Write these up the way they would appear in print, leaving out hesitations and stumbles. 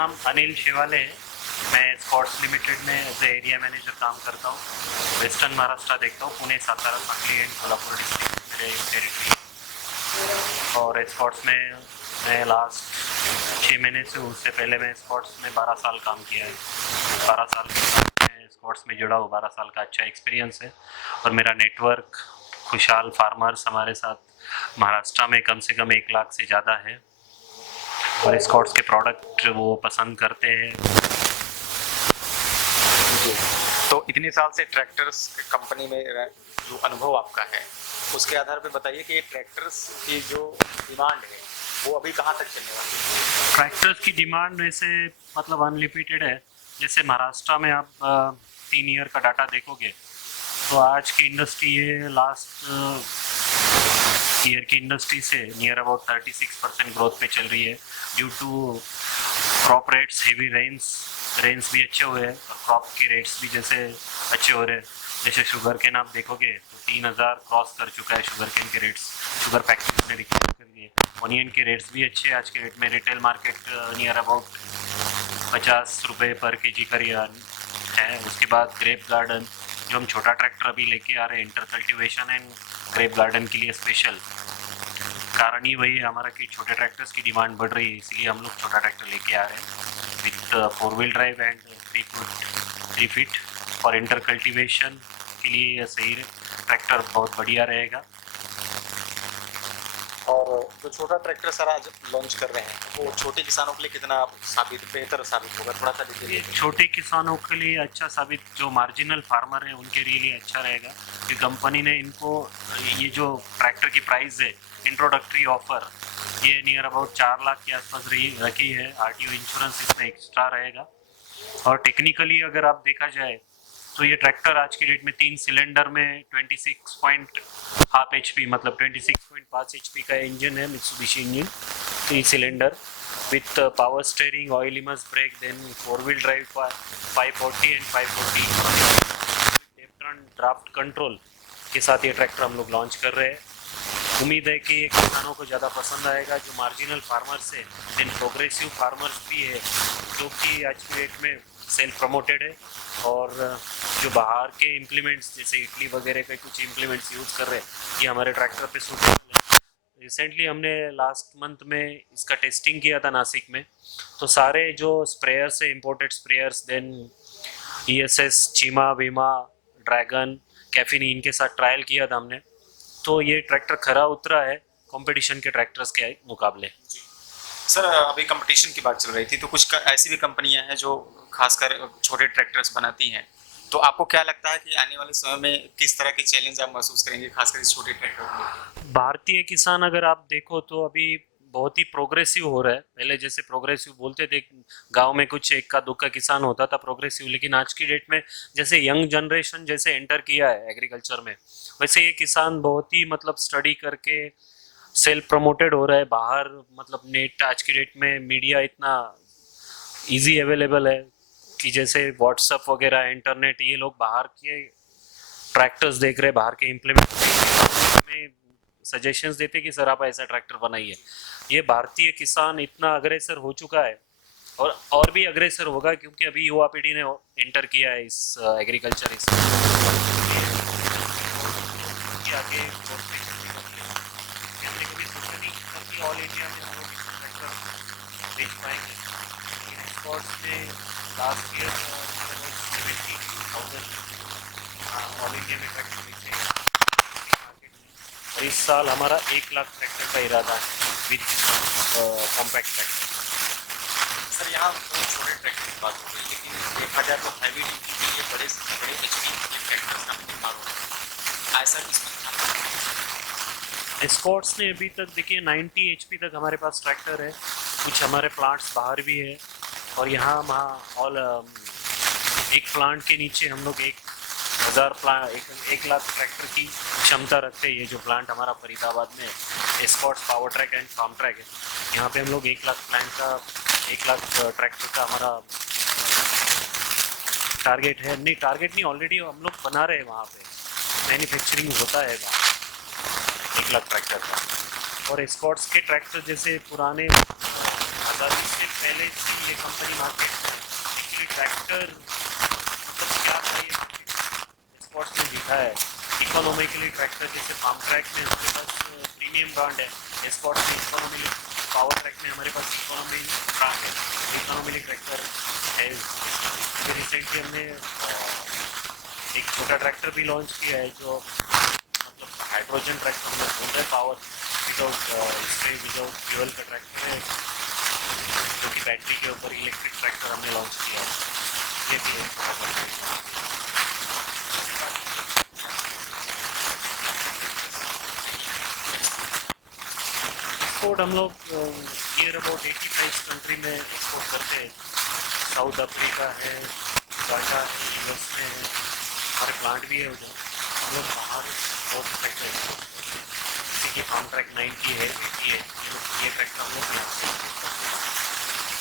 नाम अनिल शिवाले है। मैं स्पोर्ट्स लिमिटेड में एज एरिया मैनेजर काम करता हूँ। वेस्टर्न महाराष्ट्र देखता हूँ, पुणे, सातारा, सांगली एंड कोल्हापुर डिस्ट्रिक्ट मेरे टेरिटरी। और स्पोर्ट्स में मैं लास्ट 6 महीने से, उससे पहले मैं स्पोर्ट्स में 12 साल काम किया है। 12 साल मैं स्पोर्ट्स में जुड़ा हूँ, 12 साल का अच्छा एक्सपीरियंस है। और मेरा नेटवर्क खुशहाल फार्मर्स हमारे साथ महाराष्ट्र में कम से कम 1 लाख से ज़्यादा है और स्कॉट्स के प्रोडक्ट वो पसंद करते हैं। तो इतने साल से ट्रैक्टर्स की कंपनी में जो अनुभव आपका है उसके आधार पे बताइए कि ये ट्रैक्टर्स की जो डिमांड है वो अभी कहाँ तक चलने वाली है? ट्रैक्टर्स की डिमांड वैसे मतलब अनलिमिटेड है। जैसे महाराष्ट्र में आप 3 ईयर का डाटा देखोगे तो आज की इंडस्ट्री ये लास्ट ईयर की इंडस्ट्री से नियर अबाउट 36% ग्रोथ पे चल रही है due to crop rates, heavy rains भी अच्छे हुए हैं और क्रॉप के रेट्स भी जैसे अच्छे हो रहे हैं। जैसे शुगर केन आप देखोगे तो 3000 क्रॉस कर चुका है शुगर केन के रेट्स, शुगर पैकेज ने रिकॉर्ड कर दिए। ऑनियन के रेट्स भी अच्छे हैं आज के रेट में। रिटेल मार्केट नियर अबाउट 50 रुपये पर केजी का है। उसके बाद ग्रेप गार्डन जो हम छोटा ट्रैक्टर अभी लेके आ रहे हैं, inter cultivation and grep garden के लिए स्पेशल, कारण ही वही है हमारा कि छोटे ट्रैक्टर्स की डिमांड बढ़ रही है, इसलिए हम लोग छोटा ट्रैक्टर लेके आ रहे हैं with 4 wheel drive and 3 feet. और इंटर कल्टिवेशन के लिए यह सही ट्रैक्टर बहुत बढ़िया रहेगा। और जो छोटा ट्रैक्टर सर आज लॉन्च कर रहे हैं वो छोटे किसानों के लिए कितना बेहतर साबित होगा, थोड़ा सा ये छोटे किसानों के लिए अच्छा साबित, जो मार्जिनल फार्मर है उनके लिए अच्छा रहेगा कि कंपनी ने इनको ये जो ट्रैक्टर की प्राइस है इंट्रोडक्टरी ऑफर ये नियर अबाउट 4 लाख के आसपास रखी है। आरटीओ इंश्योरेंस इसमें एक्स्ट्रा रहेगा। और टेक्निकली अगर आप देखा जाए तो ये ट्रैक्टर आज की डेट में 3 सिलेंडर में 26.5 HP मतलब 26.5 HP का इंजन है, Mitsubishi engine 3 cylinder with power steering, oil immerse brake, then 4 wheel drive 540 and 540 draft control के साथ ये ट्रैक्टर हम लोग लॉन्च कर रहे हैं। उम्मीद है कि ये किसानों को ज़्यादा पसंद आएगा जो मार्जिनल फार्मर्स है, देन प्रोग्रेसिव फार्मर्स भी है जो कि आज की डेट में सेल्फ प्रमोटेड है और जो बाहर के इम्प्लीमेंट्स जैसे इटली वगैरह के कुछ इम्प्लीमेंट्स यूज़ कर रहे हैं ये हमारे ट्रैक्टर पे सूटेबल है। रिसेंटली हमने लास्ट मंथ में इसका टेस्टिंग किया था नासिक में, तो सारे जो स्प्रेयर्स है imported sprayers, then ESS, Cheema, वीमा, ड्रैगन, कैफिन, इनके साथ ट्रायल किया था हमने, तो ये ट्रैक्टर खरा उतरा है कंपटीशन के ट्रैक्टर्स के मुकाबले। सर अभी कंपटीशन की बात चल रही थी तो कुछ ऐसी भी कंपनियां हैं जो खासकर छोटे ट्रैक्टर्स बनाती हैं, तो आपको क्या लगता है कि आने वाले समय में किस तरह के चैलेंज आप महसूस करेंगे खासकर इस छोटे ट्रैक्टर में? भारतीय किसान अगर आप देखो तो अभी बहुत ही प्रोग्रेसिव हो रहा है। पहले जैसे प्रोग्रेसिव बोलते थे, गांव में कुछ इक्का दुक्का किसान होता था प्रोग्रेसिव, लेकिन आज की डेट में जैसे यंग जनरेशन जैसे एंटर किया है एग्रीकल्चर में, वैसे ये किसान बहुत ही मतलब स्टडी करके सेल्फ प्रमोटेड हो रहा है बाहर। मतलब नेट आज की डेट में मीडिया इतना इजी अवेलेबल है कि जैसे व्हाट्सएप वगैरह, इंटरनेट, ये लोग बाहर के ट्रैक्टर्स देख रहे हैं, बाहर के इम्प्लीमेंट में सजेशंस देते कि सर आप ऐसा ट्रैक्टर बनाइए। ये भारतीय किसान इतना अग्रेसर हो चुका है और भी अग्रेसर होगा क्योंकि अभी युवा पीढ़ी ने एंटर किया है इस एग्रीकल्चर इस आगे ऑल इंडिया में हम लोग ट्रैक्टर बेच पाएंगे। स्पोर्ट्स में लास्ट ईयर 70,000 ऑल इंडिया में ट्रैक्टर बेचे मार्केट में, और इस साल हमारा 1 लाख ट्रैक्टर का इरादा है विथ कॉम्पैक्ट ट्रैक्टर। सर यहाँ छोटे ट्रैक्टर की बात हो रही है लेकिन देखा जाए तो हैवी ड्यूटी के लिए बड़े HP के ट्रैक्टर्स का निर्माण हो रहा है, ऐसा किस स्कॉट्स ने अभी तक देखिए 90 HP तक हमारे पास ट्रैक्टर है। कुछ हमारे प्लांट्स बाहर भी है और यहाँ ऑल एक प्लांट के नीचे हम लोग 1 लाख ट्रैक्टर की क्षमता रखते हैं। ये जो प्लांट हमारा फरीदाबाद में है Escorts Powertrac and Farmtrac है, यहाँ पे हम लोग 1 लाख ट्रैक्टर का हमारा टारगेट है। नहीं टारगेट नहीं, ऑलरेडी हम लोग बना रहे हैं, वहाँ पे मैन्युफैक्चरिंग होता है वहाँ 1 लाख ट्रैक्टर का। और स्कॉट्स के ट्रैक्टर जैसे पुराने आज़ादी से पहले से ये कंपनी मार्केट एक्चुअली ट्रैक्टर मतलब क्या था ये एक्सपोर्ट्स में जीता है। इकोनॉमिकली ट्रैक्टर जैसे फार्म ट्रैक में हमारे पास प्रीमियम ब्रांड है, एक्सपोर्ट्स में इकोनॉमी, पावर ट्रैक में हमारे पास इकोनॉमी ब्रांड है, इकोनॉमिकली ट्रैक्टर है। अभी रिसेंटली हमने एक छोटा ट्रैक्टर भी लॉन्च किया है जो मतलब हाइड्रोजन ट्रैक्टर हम लोग बोल रहे हैं, पावर विदाउट फ्यूल का ट्रैक्टर है जो कि बैटरी के ऊपर इलेक्ट्रिक ट्रैक्टर हमने लॉन्च किया है। ये भी एक्सपोर्ट हम लोग नियर अबाउट 85 कंट्री में एक्सपोर्ट करते हैं। साउथ अफ्रीका है, उगांडा है, यूएस में है, हमारे प्लांट भी है उधर। हम लोग बाहर बहुत ट्रैक्टर एक्सपोर्ट करते हैं, जैसे कि फार्म ट्रैक 90 है, 80 है, ये ट्रैक्टर हम लोग बनाते हैं।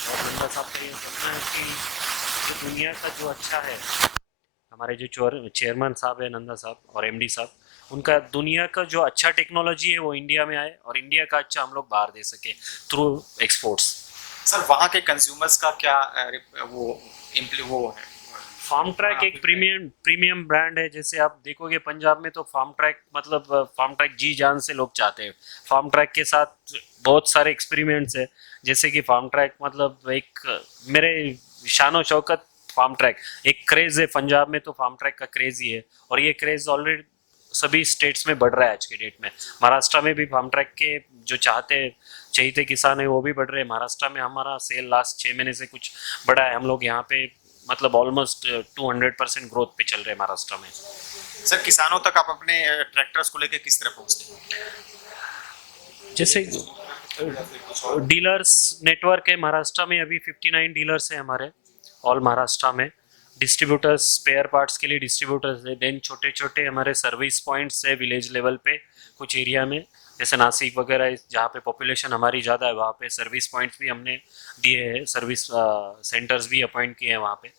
और नंदा साहब का ये कहना है कि जो दुनिया का जो अच्छा है, हमारे जो चेयरमैन साहब है नंदा साहब और एमडी साहब, उनका दुनिया का जो अच्छा टेक्नोलॉजी है वो इंडिया में आए और इंडिया का अच्छा हम लोग बाहर दे सके थ्रू एक्सपोर्ट्स। सर वहाँ के कंज्यूमर्स का क्या वो है? फार्म ट्रैक एक प्रीमियम ब्रांड है। जैसे आप देखोगे पंजाब में तो फार्म ट्रैक मतलब फार्म ट्रैक जी जान से लोग चाहते हैं। फार्म ट्रैक के साथ बहुत सारे एक्सपेरिमेंट्स है, जैसे कि फार्म ट्रैक मतलब एक मेरे शानो शौकत फार्म ट्रैक एक क्रेज़ है। पंजाब में तो फार्म ट्रैक का क्रेज़ ही है और ये क्रेज़ ऑलरेडी सभी स्टेट्स में बढ़ रहा है आज के डेट में। महाराष्ट्र में भी फार्म ट्रैक के जो चाहिए किसान है वो भी बढ़ रहे हैं। महाराष्ट्र में हमारा सेल लास्ट 6 महीने से कुछ बढ़ा है। हम लोग यहाँ पे मतलब ऑलमोस्ट 200% ग्रोथ पे चल रहे हैं महाराष्ट्र में। सर किसानों तक आप अपने ट्रैक्टर्स को लेकर किस तरह पहुँचते हैं? जैसे डीलर्स नेटवर्क है महाराष्ट्र में, अभी 59 डीलर्स हैं हमारे ऑल महाराष्ट्र में। डिस्ट्रीब्यूटर्स स्पेयर पार्ट्स के लिए डिस्ट्रीब्यूटर्स है। देन छोटे छोटे हमारे सर्विस पॉइंट्स है विलेज लेवल पे कुछ एरिया में, जैसे नासिक वगैरह जहाँ पे पॉपुलेशन हमारी ज़्यादा है वहाँ पे सर्विस पॉइंट्स भी हमने दिए हैं, सर्विस सेंटर्स भी अपॉइंट किए हैं वहाँ पे।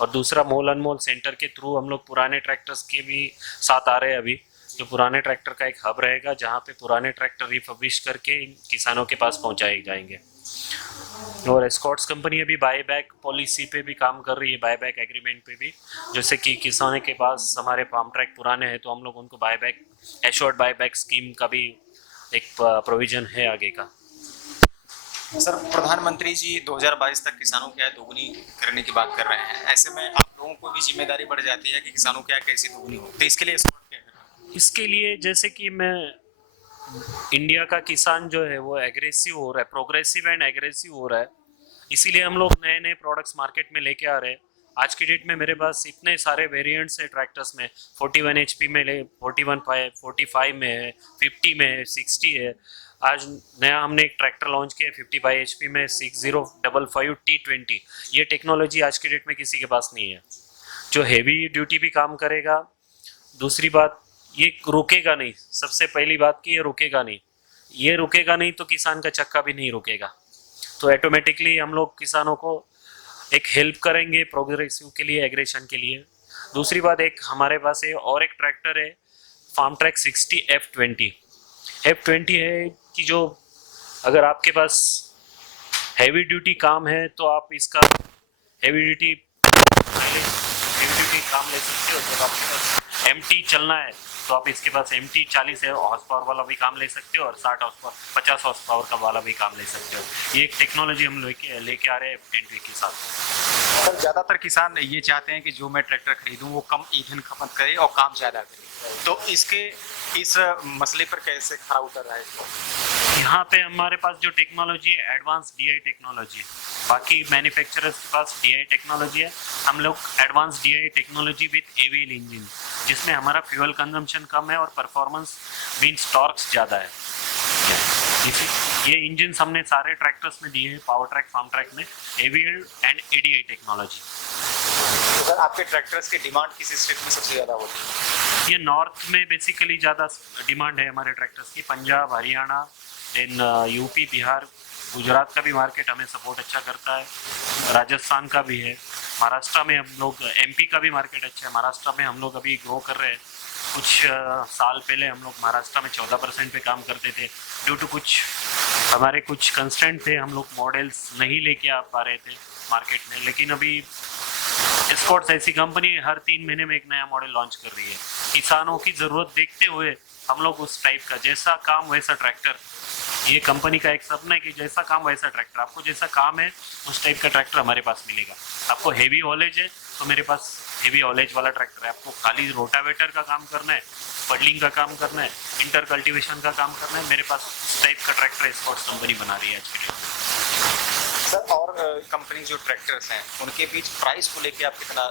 और दूसरा मोल अनमोल सेंटर के थ्रू हम लोग पुराने ट्रैक्टर्स के भी साथ आ रहे हैं अभी, जो पुराने ट्रैक्टर का एक हब रहेगा जहाँ पे पुराने ट्रैक्टर रिफर्बिश करके किसानों के पास पहुँचाए जाएंगे। और एस्कॉर्ट्स कंपनी अभी बाय बैक पॉलिसी पे भी काम कर रही है, बाय बैक एग्रीमेंट पे भी, जैसे कि किसानों के पास हमारे फार्म ट्रैक पुराने हैं तो हम लोग उनको buy back assured buy back scheme का भी एक प्रोविजन है आगे का। सर प्रधानमंत्री जी 2022 तक किसानों की आय दोगुनी करने की बात कर रहे हैं। ऐसे में आप लोगों को भी जिम्मेदारी बढ़ जाती है कि किसानों की आय कैसे दोगुनी हो, तो इसके लिए क्या करना? इसके लिए जैसे कि मैं इंडिया का किसान जो है वो एग्रेसिव हो रहा है, प्रोग्रेसिव एंड एग्रेसिव हो रहा है, इसीलिए हम लोग नए नए प्रोडक्ट्स मार्केट में लेके आ रहे हैं। आज की डेट में मेरे पास इतने सारे वेरिएंट्स है ट्रैक्टर्स में, 41 HP में ले, 45 में है, 50 में है, 60 है। आज नया हमने एक ट्रैक्टर लॉन्च किया 55 HP में 6055 T20। ये टेक्नोलॉजी आज की डेट में किसी के पास नहीं है, जो हेवी ड्यूटी भी काम करेगा। दूसरी बात ये रुकेगा नहीं, सबसे पहली बात कि ये रुकेगा नहीं, ये रुकेगा नहीं तो किसान का चक्का भी नहीं रुकेगा। तो ऑटोमेटिकली हम लोग किसानों को एक हेल्प करेंगे प्रोग्रेसिव के लिए, एग्रेशन के लिए। दूसरी बात एक हमारे पास है और एक ट्रैक्टर है फार्म ट्रैक 60 F20 है कि जो अगर आपके पास हैवी ड्यूटी काम है तो आप इसका हैवी ड्यूटी काम ले सकते हो। जब आपके पास MT चलना है तो आप इसके पास MT 40 हॉर्स पावर वाला भी काम ले सकते हो और 50 हॉर्स पावर का वाला भी काम ले सकते हो। ये एक टेक्नोलॉजी हम लेके आ रहे हैं F20 के साथ। सर ज़्यादातर किसान ये चाहते हैं कि जो मैं ट्रैक्टर खरीदूं वो कम ईंधन खपत करे और काम ज़्यादा करे, तो इस मसले पर कैसे खरा उतर रहा है? यहाँ पे हमारे पास जो टेक्नोलॉजी है एडवांस DI टेक्नोलॉजी है, बाकी मैन्युफैक्चरर्स के पास DI टेक्नोलॉजी है, हम लोग advance DI technology with AVL engine, जिसमें हमारा फ्यूल कंजम्पशन कम है और परफॉर्मेंस मीन्स टॉर्क्स ज़्यादा है। ये इंजन हमने सारे ट्रैक्टर्स में दिए हैं, पावर ट्रैक फार्म ट्रैक में AVL and ADI technology. Sir आपके ट्रैक्टर्स की डिमांड किस स्टेट में सबसे ज़्यादा होती है? ये नॉर्थ में बेसिकली ज़्यादा डिमांड है हमारे ट्रैक्टर्स की, पंजाब, हरियाणा, देन यूपी, बिहार, गुजरात का भी मार्केट हमें सपोर्ट अच्छा करता है, राजस्थान का भी है, महाराष्ट्र में हम लोग, MP का भी मार्केट अच्छा है। महाराष्ट्र में हम लोग अभी ग्रो कर रहे हैं। कुछ साल पहले हम लोग महाराष्ट्र में 14% पे काम करते थे, ड्यू टू कुछ हमारे कुछ कंस्टेंट थे, हम लोग मॉडल्स नहीं लेके आ पा रहे थे मार्केट में, लेकिन अभी एस्कॉर्ट्स ऐसी कंपनी है हर 3 महीने में एक नया मॉडल लॉन्च कर रही है। किसानों की ज़रूरत देखते हुए हम लोग उस टाइप का, जैसा काम वैसा ट्रैक्टर, ये कंपनी का एक सपना है कि जैसा काम वैसा ट्रैक्टर, आपको जैसा काम है उस टाइप का ट्रैक्टर हमारे पास मिलेगा। आपको हेवी हॉलेज है तो मेरे पास हेवी हॉलेज वाला ट्रैक्टर है, आपको खाली रोटावेटर का काम करना है, पडलिंग का काम करना है, इंटर कल्टीवेशन का काम करना है, मेरे पास उस टाइप का ट्रैक्टर एस्कॉर्ट्स कंपनी बना रही है आज के लिए। सर और कंपनी जो ट्रैक्टर्स हैं उनके बीच प्राइस को लेके आप कितना,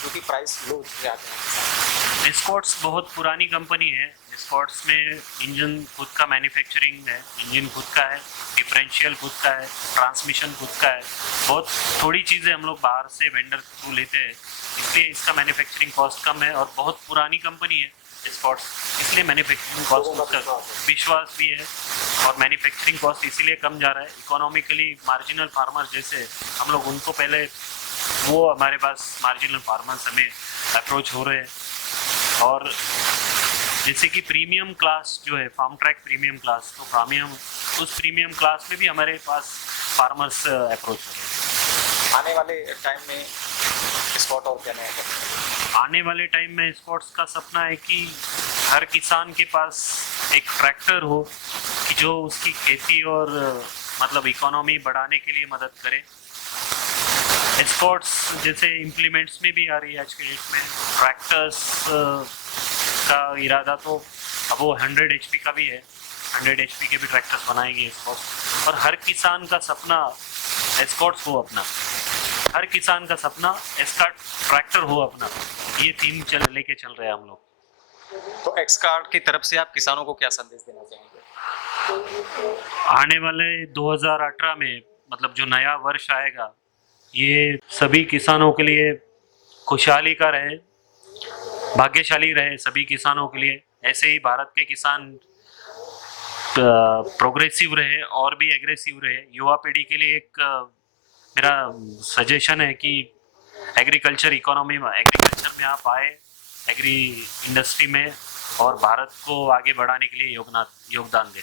क्योंकि प्राइस लो जाते हैं। एस्कॉर्ट्स बहुत पुरानी कंपनी है। एस्कॉर्ट्स में इंजन खुद का मैन्युफैक्चरिंग है, इंजन खुद का है, डिफरेंशियल खुद का है, ट्रांसमिशन खुद का है। बहुत थोड़ी चीज़ें हम लोग बाहर से वेंडर थ्रू लेते हैं, इसलिए इसका मैन्युफैक्चरिंग कॉस्ट कम है और बहुत पुरानी कंपनी है एस्कॉर्ट्स, इसलिए मैन्युफैक्चरिंग कॉस्ट उसका विश्वास भी है और मैन्युफैक्चरिंग कॉस्ट इसीलिए कम जा रहा है। इकोनॉमिकली मार्जिनल फार्मर जैसे हम लोग, उनको पहले वो हमारे पास मार्जिनल फार्मर्स हमें अप्रोच हो रहे हैं। और जैसे कि प्रीमियम क्लास जो है फार्म ट्रैक प्रीमियम क्लास, तो उस प्रीमियम क्लास में भी हमारे पास फार्मर्स अप्रोच हो रहे हैं। आने वाले टाइम में एस्कॉर्ट और क्या नया करें? आने वाले टाइम में एस्कॉर्ट्स का सपना है कि हर किसान के पास एक ट्रैक्टर हो कि जो उसकी खेती और मतलब इकोनॉमी बढ़ाने के लिए मदद करे। एस्कॉर्ट्स जैसे इम्प्लीमेंट्स में भी आ रही है आज के डेट में ट्रैक्टर्स का इरादा, तो अब वो 100 HP का भी है, 100 HP के भी ट्रैक्टर्स बनाएंगे एस्कॉर्ट्स। और हर किसान का सपना एस्कॉर्ट्स हो अपना, हर किसान का सपना एस्कॉर्ट ट्रैक्टर हो अपना, ये थीम लेके चल रहे हैं हम लोग। तो एस्कॉर्ट की तरफ से आप किसानों को क्या संदेश देना चाहेंगे? आने वाले 2018 में मतलब जो नया वर्ष आएगा, ये सभी किसानों के लिए खुशहाली का रहे, भाग्यशाली रहे सभी किसानों के लिए। ऐसे ही भारत के किसान प्रोग्रेसिव रहे और भी एग्रेसिव रहे। युवा पीढ़ी के लिए एक मेरा सजेशन है कि एग्रीकल्चर में आप आए, एग्री इंडस्ट्री में, और भारत को आगे बढ़ाने के लिए योगदान दें।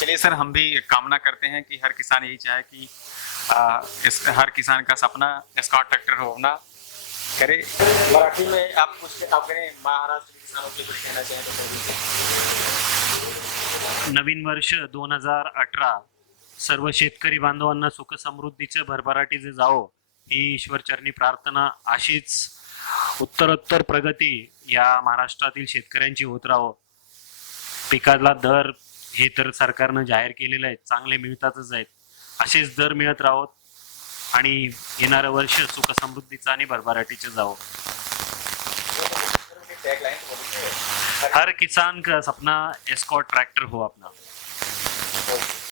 चलिए सर, हम भी कामना करते हैं कि हर किसान यही चाहे कि हर किसान का सपना एस्कॉर्ट ट्रैक्टर होना करे। मराठी में आप कुछ अपने महाराष्ट्र के किसानों के कुछ कहना चाहें तो कहिए। नवीन वर्ष 2018 सर्व शेतकरी बांधवांना सुख समृद्धीचे भरभराटीचे जावो ही ईश्वरचरणी प्रार्थना। अशीच उत्तरोत्तर प्रगती या महाराष्ट्रातील शेतकऱ्यांची होत राहो। पिकाला दर हे तर सरकारनं जाहीर केलेलं आहे, चांगले मिळतातच आहेत, असेच दर मिळत राहोत आणि येणारं वर्ष सुख समृद्धीचं आणि भरभराटीचं जावो। हर किसान का सपना एस्कॉर्ट ट्रैक्टर हो अपना।